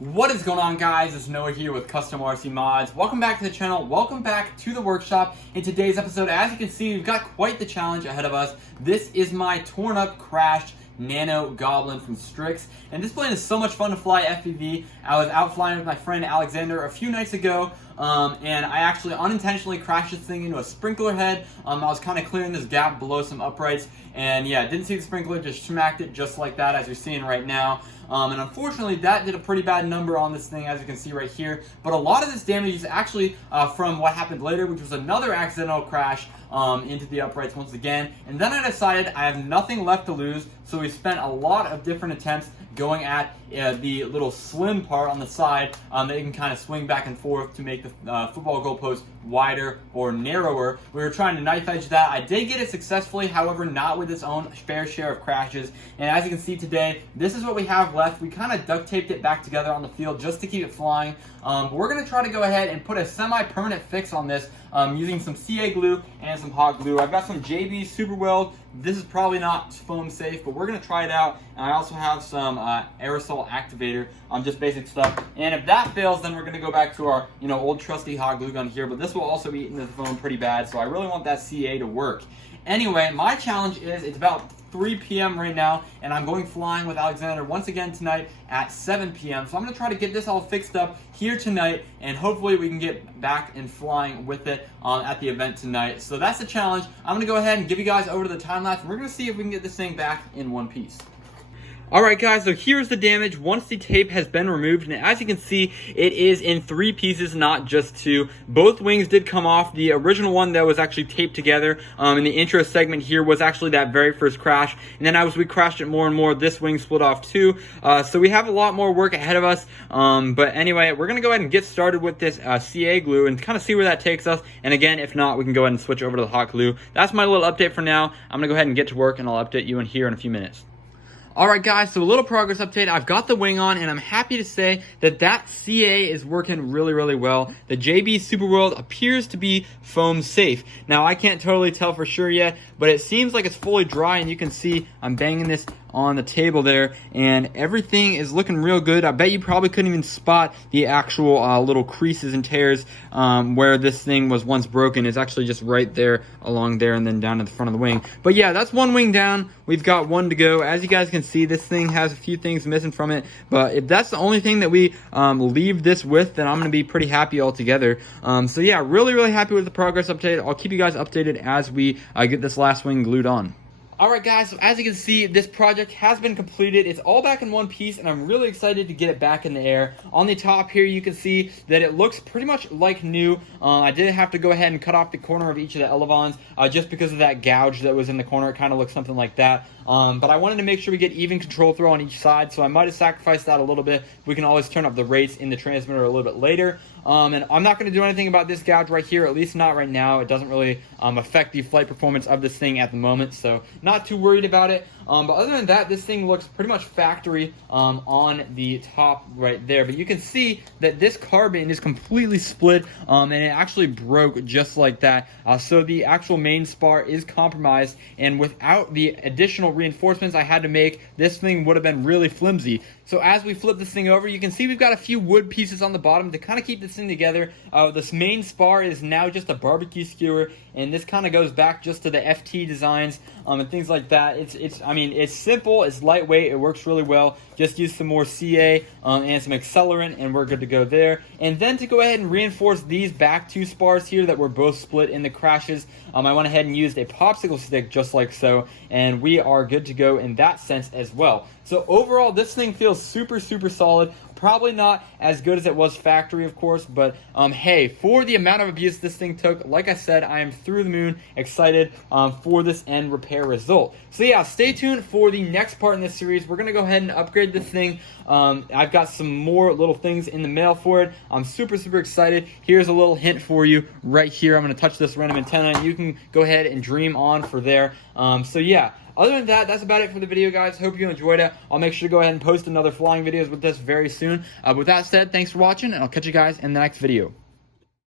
What is going on, guys? It's Noah here with Custom RC Mods. Welcome back to the channel. Welcome back to the workshop. In today's episode, as you can see, we've got quite the challenge ahead of us. This is my torn up, crashed Nano Goblin from Strix. And this plane is so much fun to fly FPV. I was out flying with my friend Alexander a few nights ago, and I actually unintentionally crashed this thing into a sprinkler head. I was kind of clearing this gap below some uprights, and yeah, didn't see the sprinkler, just smacked it just like that, as you're seeing right now. And unfortunately, that did a pretty bad number on this thing, as you can see right here. But a lot of this damage is actually from what happened later, which was another accidental crash into the uprights once again. And then I decided I have nothing left to lose, so we spent a lot of different attempts going at the little slim part on the side that you can kind of swing back and forth to make the football goalpost wider or narrower. We were trying to knife edge that. I did get it successfully, however, not with its own fair share of crashes. And as you can see today, this is what we have left. We kind of duct taped it back together on the field just to keep it flying. But we're going to try to go ahead and put a semi-permanent fix on this using some CA glue and some hot glue. I've got some JB Super Weld. This is probably not foam safe, but we're going to try it out. And I also have some aerosol activator, just basic stuff. And if that fails, then we're going to go back to our old trusty hot glue gun here. But this will also be eating the foam pretty bad, so I really want that CA to work. Anyway, my challenge is, it's about 3 p.m. right now, and I'm going flying with Alexander once again tonight at 7 p.m. So I'm going to try to get this all fixed up here tonight, and hopefully we can get back and flying with it at the event tonight. So that's the challenge. I'm going to go ahead and give you guys over to the time lapse, and we're going to see if we can get this thing back in one piece. Alright guys, so here's the damage once the tape has been removed, and as you can see, it is in 3 pieces, not just 2. Both wings did come off. The original one that was actually taped together in the intro segment here was actually that very first crash, and then as we crashed it more and more, this wing split off too. So we have a lot more work ahead of us, but anyway, we're going to go ahead and get started with this CA glue and kind of see where that takes us, and again, if not, we can go ahead and switch over to the hot glue. That's my little update for now. I'm going to go ahead and get to work, and I'll update you in here in a few minutes. Alright guys, so a little progress update. I've got the wing on, and I'm happy to say that CA is working really well. The JB Super World appears to be foam safe. Now, I can't totally tell for sure yet, but it seems like it's fully dry, and you can see I'm banging this on the table there, and everything is looking real good. I bet you probably couldn't even spot the actual little creases and tears where this thing was once broken. It's actually just right there along there and then down to the front of the wing. But yeah, that's one wing down. We've got one to go. As you guys can see, this thing has a few things missing from it, but if that's the only thing that we leave this with, then I'm going to be pretty happy altogether. So yeah, really happy with the progress update. I'll keep you guys updated as we get this last wing glued on. Alright guys, so as you can see, this project has been completed. It's all back in one piece, and I'm really excited to get it back in the air. On the top here, you can see that it looks pretty much like new. I did have to go ahead and cut off the corner of each of the elevons just because of that gouge that was in the corner. It kind of looks something like that. But I wanted to make sure we get even control throw on each side, so I might have sacrificed that a little bit. We can always turn up the rates in the transmitter a little bit later. And I'm not going to do anything about this gouge right here, at least not right now. It doesn't really affect the flight performance of this thing at the moment, so not too worried about it. But other than that, this thing looks pretty much factory on the top right there. But you can see that this carbon is completely split, and it actually broke just like that. So the actual main spar is compromised, and without the additional reinforcements I had to make, this thing would have been really flimsy. So as we flip this thing over, you can see we've got a few wood pieces on the bottom to kind of keep this thing together. This main spar is now just a barbecue skewer, and this kind of goes back just to the FT designs and things like that. It's simple, it's lightweight, it works really well. Just use some more CA and some accelerant, and we're good to go there. And then to go ahead and reinforce these back 2 spars here that were both split in the crashes, I went ahead and used a popsicle stick just like so, and we are good to go in that sense as well. So overall, this thing feels super solid. Probably not as good as it was factory, of course, but hey, for the amount of abuse this thing took, like I said, I am through the moon excited for this end repair result. So yeah, stay tuned for the next part in this series. We're going to go ahead and upgrade this thing. I've got some more little things in the mail for it. I'm super excited. Here's a little hint for you right here. I'm going to touch this random antenna, and you can go ahead and dream on for there. So yeah. Other than that, that's about it for the video, guys. Hope you enjoyed it. I'll make sure to go ahead and post another flying videos with this very soon. With that said, thanks for watching, and I'll catch you guys in the next video.